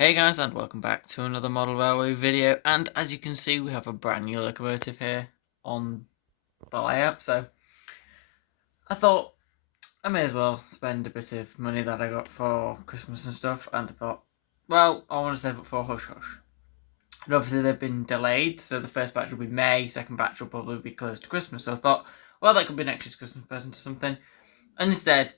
Hey guys, and welcome back to another model railway video, and as you can see we have a brand new locomotive here on the layout, so I thought I may as well spend a bit of money that I got for Christmas and stuff, and I thought, well, I want to save up for Hush Hush. And obviously they've been delayed, so the first batch will be May, second batch will probably be close to Christmas, so I thought, well, that could be next year's Christmas present or something, and instead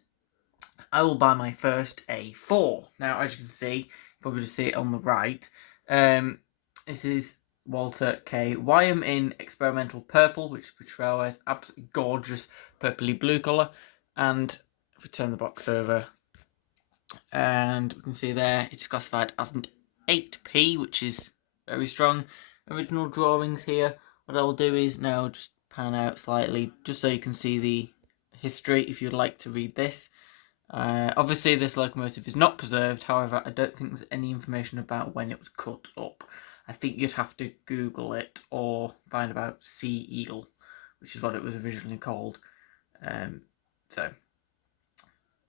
I will buy my first A4. Now, as you can see, you probably just see it on the right. This is Walter K. Whigham in experimental purple, which portrays absolutely gorgeous purpley blue colour. And if we turn the box over, and we can see there it's classified as an 8P, which is very strong. Original drawings here. What I will do is now just pan out slightly, just so you can see the history if you'd like to read this. Obviously this locomotive is not preserved, however I don't think there's any information about when it was cut up. I think you'd have to Google it or find about Sea Eagle, which is what it was originally called. So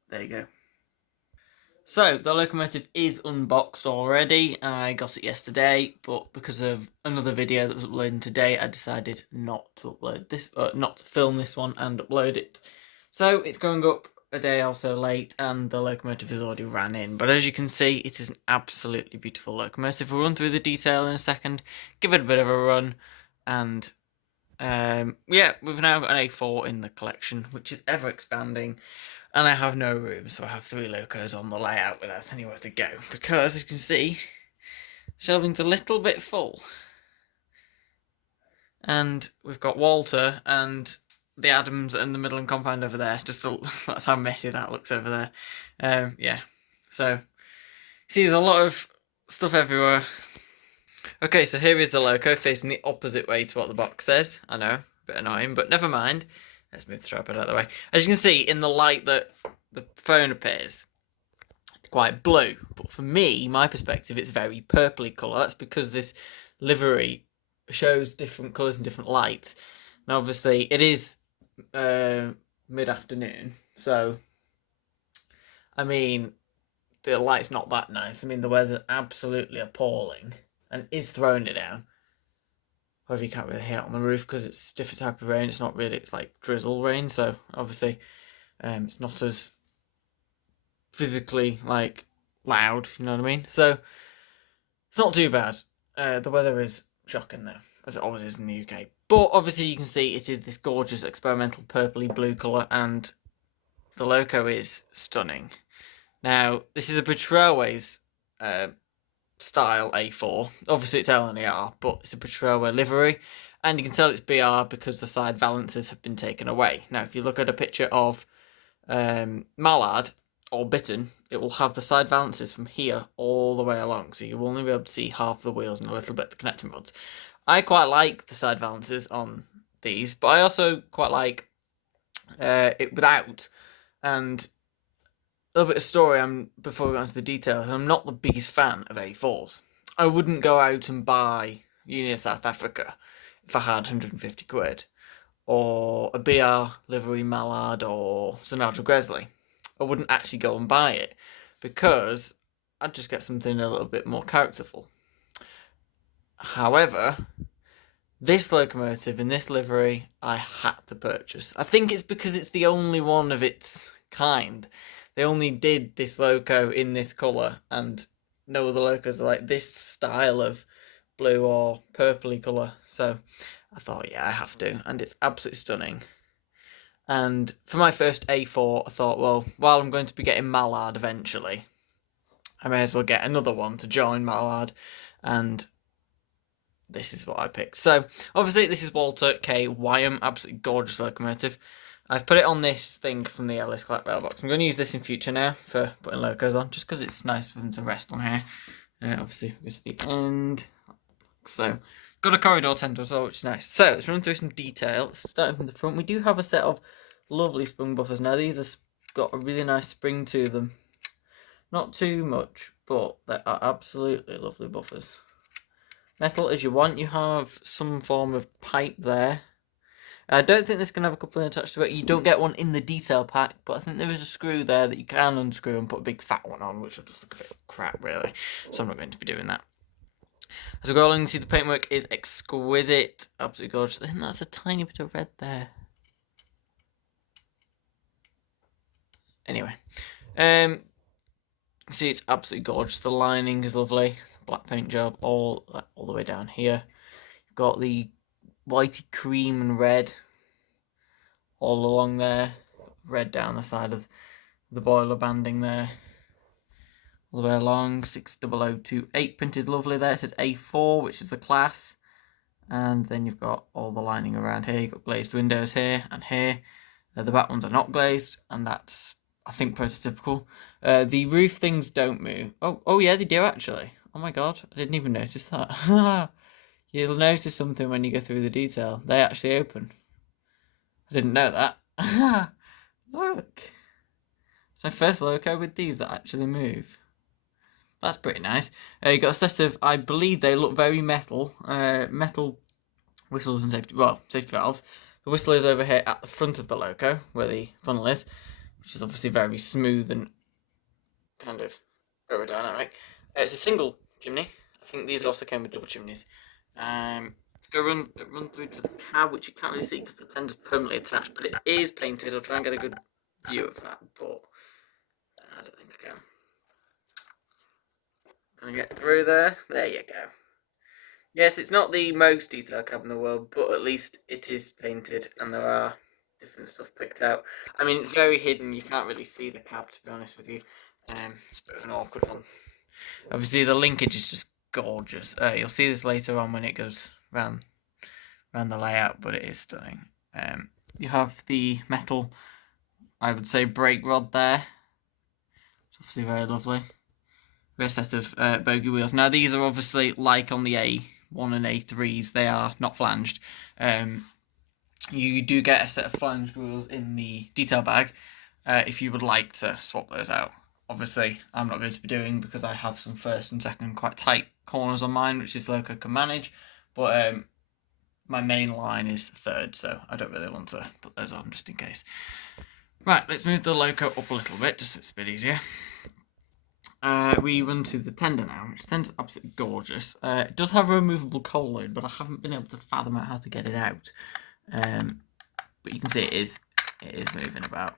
there you go. So the locomotive is unboxed already. I got it yesterday, but because of another video that was uploading today, I decided not to upload this, not to film this one and upload it. So it's going up a day or so late, and the locomotive has already ran in, but as you can see it is an absolutely beautiful locomotive. We'll run through the detail in a second, give it a bit of a run, and yeah, we've now got an A4 in the collection, which is ever expanding, and I have no room, so I have 3 locos on the layout without anywhere to go, because as you can see, shelving's a little bit full, and we've got Walter and the Adams and the Midland compound over there. That's how messy that looks over there. Yeah, so see there's a lot of stuff everywhere. Okay, so here is the loco facing the opposite way to what the box says. I know, a bit annoying, but never mind. Let's move the tripod out of the way. As you can see in the light that the phone appears, it's quite blue, but for me, my perspective, it's very purpley colour. That's because this livery shows different colours and different lights. Now obviously it is mid-afternoon, so I mean the light's not that nice. I mean the weather's absolutely appalling and is throwing it down. However, you can't really hear it on the roof because it's a different type of rain. It's not really, it's like drizzle rain, so obviously it's not as physically like loud, you know what I mean? So it's not too bad. The weather is shocking though, as it always is in the UK. But obviously you can see it is this gorgeous experimental purpley blue colour, and the loco is stunning. Now, this is a British Railways style A4. Obviously it's LNER, but it's a British Railway livery, and you can tell it's BR because the side valances have been taken away. Now, if you look at a picture of Mallard or Bittern, it will have the side valances from here all the way along, so you'll only be able to see half the wheels and a little bit of the connecting rods. I quite like the side valances on these, but I also quite like it without. And a little bit of story before we go into the details. I'm not the biggest fan of A4s. I wouldn't go out and buy Union South Africa if I had 150 quid, or a BR livery Mallard or St Nigel Gresley. I wouldn't actually go and buy it because I'd just get something a little bit more characterful. However, this locomotive in this livery I had to purchase. I think it's because it's the only one of its kind. They only did this loco in this colour, and no other locos are like this style of blue or purpley colour. So I thought, yeah, I have to, and it's absolutely stunning. And for my first A4, I thought, well, while I'm going to be getting Mallard eventually, I may as well get another one to join Mallard, and this is what I picked. So obviously this is Walter K. Whigham, absolutely gorgeous locomotive. I've put it on this thing from the Ellis Collect Rail box. I'm going to use this in future now for putting locos on, just because it's nice for them to rest on here. Obviously, we go to the end. So, got a corridor tender as well, which is nice. So, let's run through some detail. Starting from the front, we do have a set of lovely spring buffers. Now, these have got a really nice spring to them. Not too much, but they are absolutely lovely buffers. Metal as you want. You have some form of pipe there. I don't think this can have a coupling attached to it. You don't get one in the detail pack, but I think there is a screw there that you can unscrew and put a big fat one on, which will just look a bit crap, really. So I'm not going to be doing that. As we go along, you see the paintwork is exquisite, absolutely gorgeous. I think that's a tiny bit of red there. Anyway, see, it's absolutely gorgeous. The lining is lovely. Black paint job all the way down here. You've got the whitey cream and red all along there. Red down the side of the boiler banding there. All the way along. 60028 printed lovely there. It says A4, which is the class. And then you've got all the lining around here. You've got glazed windows here and here. The back ones are not glazed, and that's, I think, prototypical. The roof things don't move. Oh yeah, they do actually. Oh my god, I didn't even notice that. You'll notice something when you go through the detail. They actually open. I didn't know that. Look. It's my first loco with these that actually move. That's pretty nice. You've got a set of, I believe they look very metal. Metal whistles and safety valves. The whistle is over here at the front of the loco, where the funnel is, which is obviously very smooth and kind of aerodynamic. It's a single chimney. I think these also came with double chimneys. Let's go run through to the cab, which you can't really see because the tender's permanently attached, but it is painted. I'll try and get a good view of that, but I don't think I can. Can I get through there? There you go. Yes, it's not the most detailed cab in the world, but at least it is painted and there are different stuff picked out. I mean, it's very hidden. You can't really see the cab, to be honest with you. It's a bit of an awkward one. Obviously, the linkage is just gorgeous. You'll see this later on when it goes round the layout, but it is stunning. You have the metal, I would say, brake rod there. It's obviously very lovely. Rear set of bogey wheels. Now, these are obviously like on the A1 and A3s. They are not flanged. You do get a set of flanged wheels in the detail bag if you would like to swap those out. Obviously, I'm not going to be doing because I have some first and second quite tight corners on mine, which this loco can manage. But my main line is third, so I don't really want to put those on just in case. Right, let's move the loco up a little bit, just so it's a bit easier. We run to the tender now, which tender's absolutely gorgeous. It does have a removable coal load, but I haven't been able to fathom out how to get it out. But you can see it is moving about.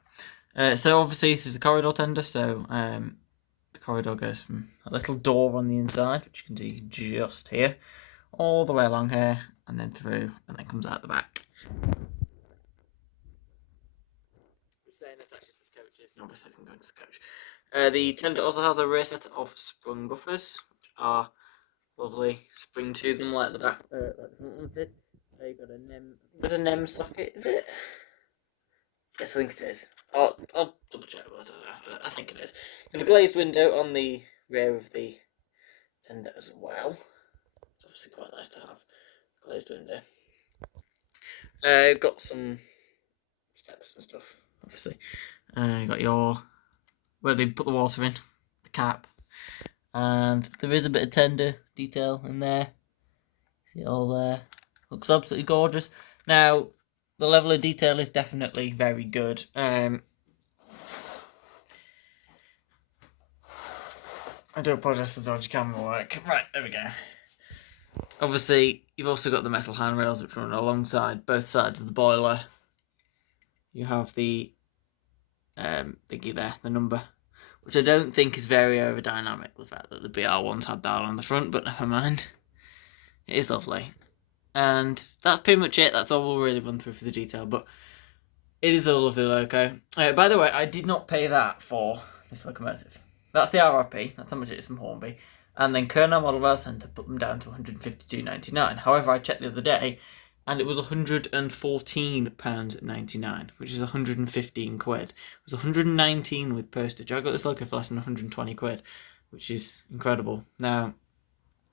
So obviously this is a corridor tender, so the corridor goes from a little door on the inside, which you can see just here, all the way along here, and then through, and then comes out the back. Which then attaches to the coaches, and obviously can go into the coach. The tender also has a rear set of sprung buffers, which are lovely. Spring to them like the back, like the front ones did. You've got a NEM. There's a NEM socket, is it? Yes, I think it is. I'll double check, but I don't know. I think it is. And a glazed window on the rear of the tender as well. It's obviously quite nice to have a glazed window. Got some steps and stuff, obviously. You got your where they put the water in, the cap, and there is a bit of tender detail in there. See it all there? Looks absolutely gorgeous. Now, the level of detail is definitely very good. I do apologise for the dodgy camera work. Right, there we go. Obviously, you've also got the metal handrails which run alongside both sides of the boiler. You have the thingy there, the number, which I don't think is very aerodynamic, the fact that the BR ones had that on the front, but never mind. It is lovely. And that's pretty much it. That's all we'll really run through for the detail, but it is a lovely loco. By the way, I did not pay that for this locomotive. That's the RRP. That's how much it is from Hornby. And then Kernow Model Rail Centre put them down to £152.99. However, I checked the other day, and it was £114.99, which is 115 quid. It was 119 with postage. I got this loco for less than 120 quid, which is incredible. Now,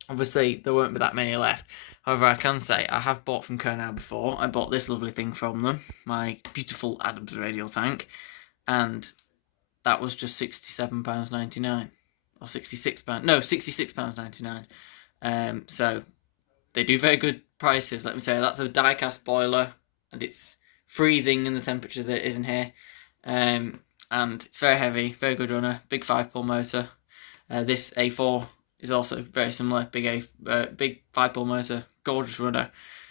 obviously, there won't be that many left. However, I can say I have bought from Kernow before. I bought this lovely thing from them, my beautiful Adams radial tank, and that was just £67.99. Or £66, no, £66.99. So, they do very good prices, let me tell you. That's a die-cast boiler, and it's freezing in the temperature that it is in here. And it's very heavy, very good runner, big 5-pull motor. This A4 is also very similar, big 5-pull motor, gorgeous runner.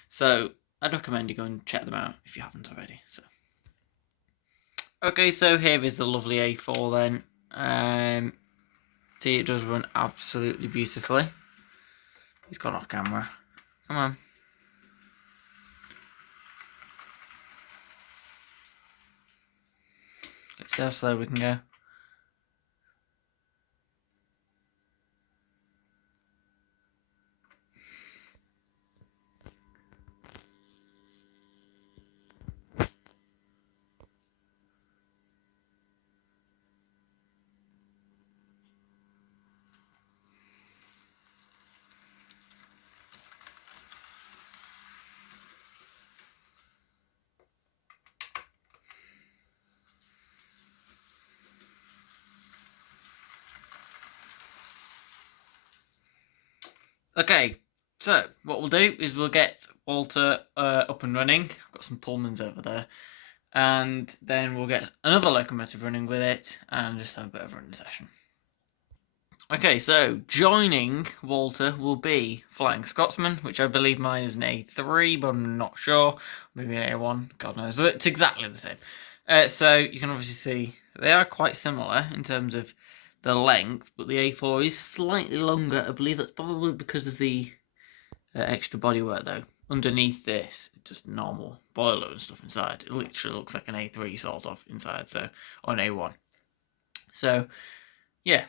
So I'd recommend you go and check them out if you haven't already. So okay, so here is the lovely A4 then. See, it does run absolutely beautifully. He's gone off camera. Come on. Let's see how slow we can go. Okay, so what we'll do is we'll get Walter up and running. I've got some Pullmans over there. And then we'll get another locomotive running with it and just have a bit of a running session. Okay, so joining Walter will be Flying Scotsman, which I believe mine is an A3, but I'm not sure. Maybe an A1, God knows. It's exactly the same. So you can obviously see they are quite similar in terms of the length, but the A4 is slightly longer. I believe that's probably because of the extra bodywork, though. Underneath this, just normal boiler and stuff inside. It literally looks like an A3 sort of inside, so, or an A1. So, yeah,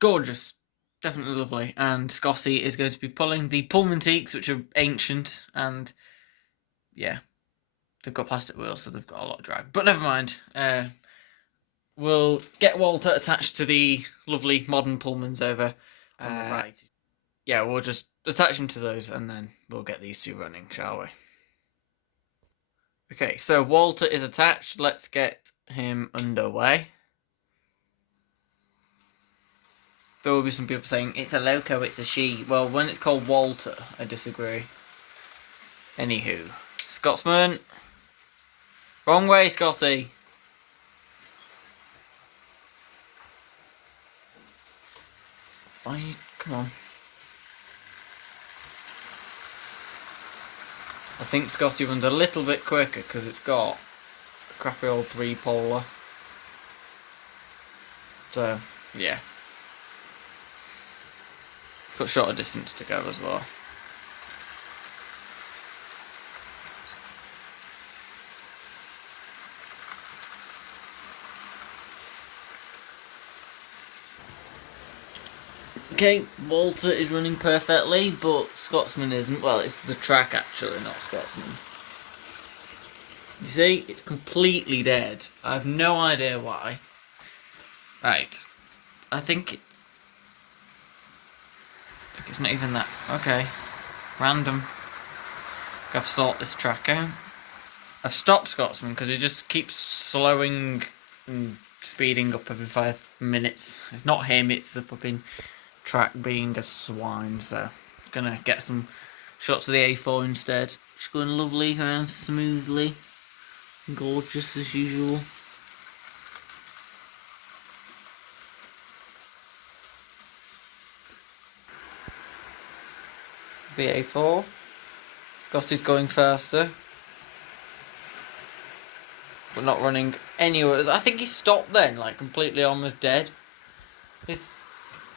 gorgeous, definitely lovely. And Scotty is going to be pulling the Pullman teaks, which are ancient, and yeah, they've got plastic wheels, so they've got a lot of drag. But never mind. We'll get Walter attached to the lovely modern Pullmans over on the right. Yeah, we'll just attach him to those and then we'll get these two running, shall we? Okay, so Walter is attached. Let's get him underway. There will be some people saying, it's a loco, it's a she. Well, when it's called Walter, I disagree. Anywho, Scotsman. Wrong way, Scotty. Why? Come on. I think Scotty runs a little bit quicker because it's got a crappy old 3-polar. So, yeah. It's got shorter distance to go as well. Okay, Walter is running perfectly, but Scotsman isn't. Well, it's the track actually, not Scotsman. You see, it's completely dead. I have no idea why. Right. I think it's not even that. Okay. Random. I've sort this track out. I've stopped Scotsman because it just keeps slowing and speeding up every 5 minutes. It's not him, it's the fucking track being a swine, so I'm gonna get some shots of the A4 instead. Just going lovely around smoothly, gorgeous as usual. The A4. Scotty's going faster, but not running anywhere. I think he stopped then, like completely almost dead. His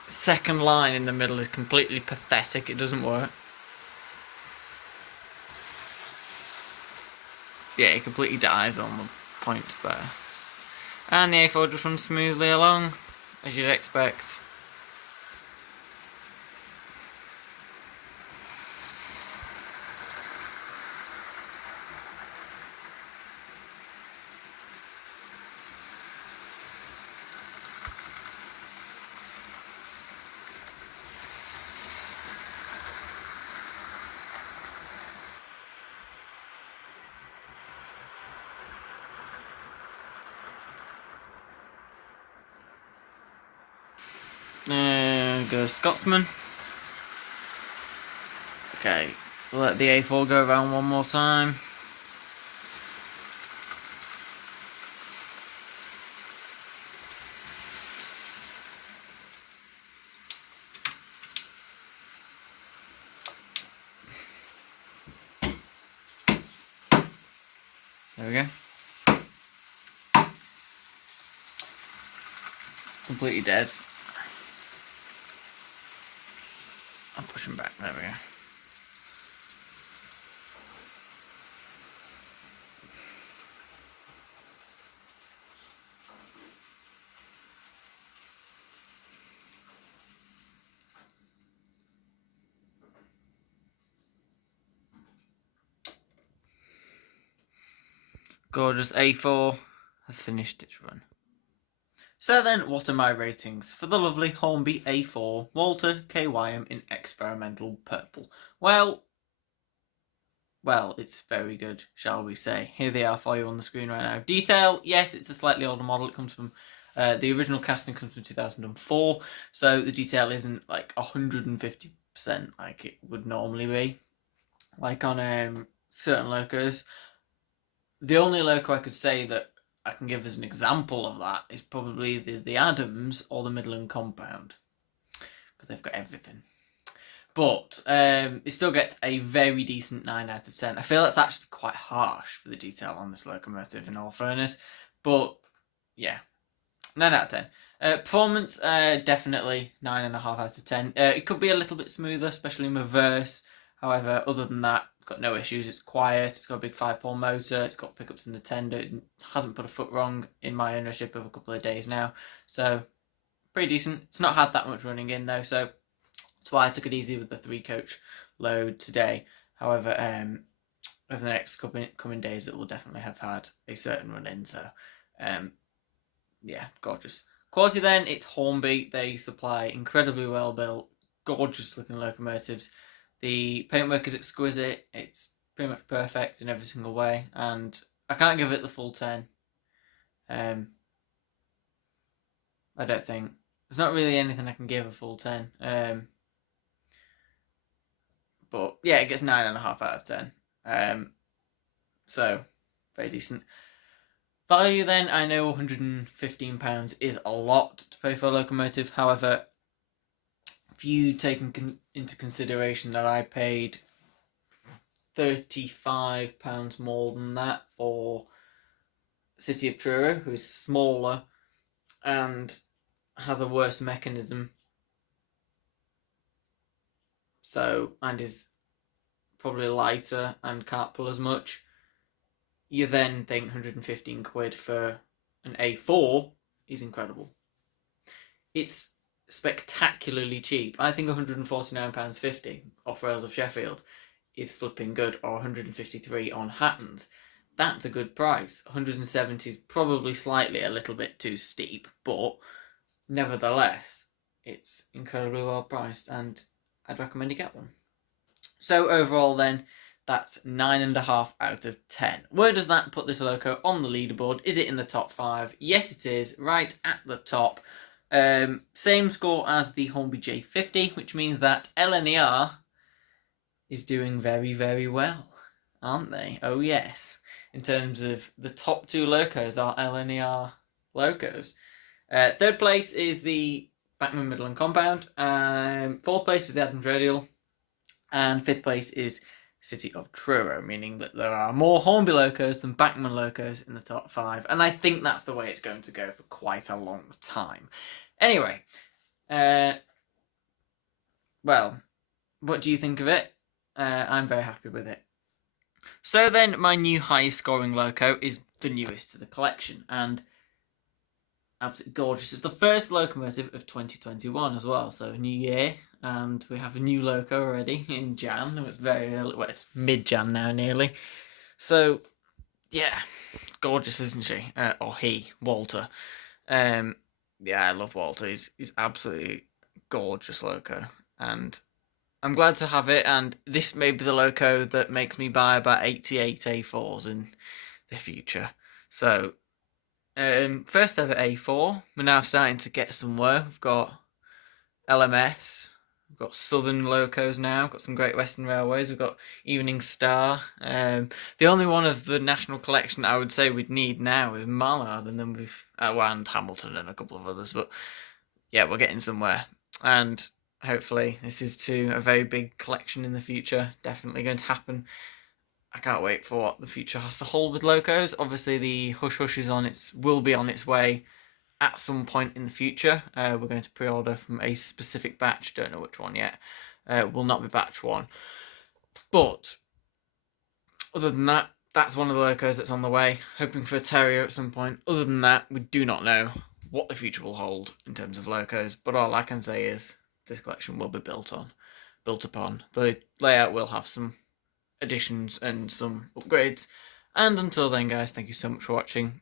second line in the middle is completely pathetic. It doesn't work. Yeah, it completely dies on the points there. And the A4 just runs smoothly along, as you'd expect. There goes Scotsman. Okay, we'll let the A4 go around one more time. There we go. Completely dead. I'll push him back. There we go. Gorgeous A4 has finished its run. So then, what are my ratings for the lovely Hornby A4 Walter K. Whigham in experimental purple? Well, it's very good, shall we say. Here they are for you on the screen right now. Detail, yes, it's a slightly older model. It comes from, the original casting comes from 2004, so the detail isn't like 150% like it would normally be, like on certain locos. The only loco I could say that I can give as an example of that is probably the Adams or the Midland Compound, because they've got everything. But it still gets a very decent 9 out of 10. I feel that's actually quite harsh for the detail on this locomotive, in all fairness. But yeah, 9 out of 10. Performance, definitely 9.5 out of 10. It could be a little bit smoother, especially in reverse. However, other than that, it's got no issues. It's quiet. It's got a big 5-pole motor. It's got pickups in the tender. It hasn't put a foot wrong in my ownership of a couple of days now. So, pretty decent. It's not had that much running in though, so that's why I took it easy with the 3-coach load today. However, over the next coming days, it will definitely have had a certain run in. So, yeah, gorgeous. Quality then, it's Hornby. They supply incredibly well built, gorgeous looking locomotives. The paintwork is exquisite. It's pretty much perfect in every single way, and I can't give it the full 10. I don't think. There's not really anything I can give a full 10. But yeah, it gets 9.5 out of 10. So, very decent. Value then, I know £115 is a lot to pay for a locomotive. However, if you take into consideration that I paid £35 more than that for City of Truro, who is smaller and has a worse mechanism, and is probably lighter and can't pull as much, you then think 115 quid for an A4 is incredible. It's spectacularly cheap. I think £149.50 off Rails of Sheffield is flipping good, or 153 on Hattons. That's a good price. 170 is probably slightly a little bit too steep, but nevertheless, it's incredibly well priced, and I'd recommend you get one. So overall then, that's 9.5 out of 10. Where does that put this loco on the leaderboard? Is it in the top 5? Yes, it is, right at the top. Same score as the Hornby J50, which means that LNER is doing very, very well, aren't they? Oh yes. In terms of the top 2 locos are LNER locos. Third place is the Bachmann Midland Compound. Fourth place is the Adams Radial. And fifth place is City of Truro, meaning that there are more Hornby locos than Bachmann locos in the top 5. And I think that's the way it's going to go for quite a long time. Anyway, well, what do you think of it? I'm very happy with it. So then, my new highest scoring loco is the newest to the collection, and absolutely gorgeous. It's the first locomotive of 2021 as well, so new year, and we have a new loco already in Jan. It's very early, well, it's mid-Jan now nearly. So, yeah, gorgeous, isn't she? Or he, Walter. Yeah, I love Walter. He's absolutely gorgeous loco, and I'm glad to have it, and this may be the loco that makes me buy about 88 A4s in the future. So, first ever A4, we're now starting to get somewhere. We've got LMS, we've got Southern locos now, we've got some Great Western Railways, we've got Evening Star. The only one of the national collection I would say we'd need now is Mallard, and then we've, and Hamilton and a couple of others, but yeah, we're getting somewhere. And hopefully this is to a very big collection in the future. Definitely going to happen. I can't wait for what the future has to hold with locos. Obviously, the Hush Hush will be on its way at some point in the future. We're going to pre-order from a specific batch. Don't know which one yet. It will not be batch 1. But other than that, that's one of the locos that's on the way. Hoping for a terrier at some point. Other than that, we do not know what the future will hold in terms of locos. But all I can say is this collection will be built upon. The layout will have some additions and some upgrades. And until then, guys, thank you so much for watching.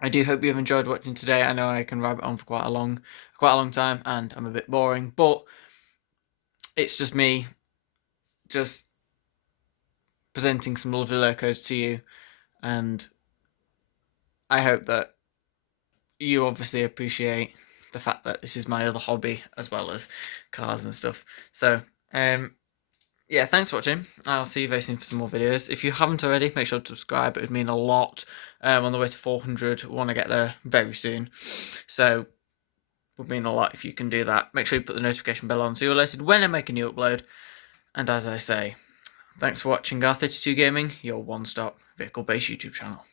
I do hope you've enjoyed watching today. I know I can rabbit on for quite a long time, and I'm a bit boring, but it's just me just presenting some lovely locos to you, and I hope that you obviously appreciate the fact that this is my other hobby as well as cars and stuff. So yeah, thanks for watching. I'll see you very soon for some more videos. If you haven't already, make sure to subscribe. It would mean a lot. On the way to 400, I want to get there very soon. So it would mean a lot if you can do that. Make sure you put the notification bell on so you're alerted when I make a new upload. And as I say, thanks for watching R32 Gaming, your one-stop vehicle-based YouTube channel.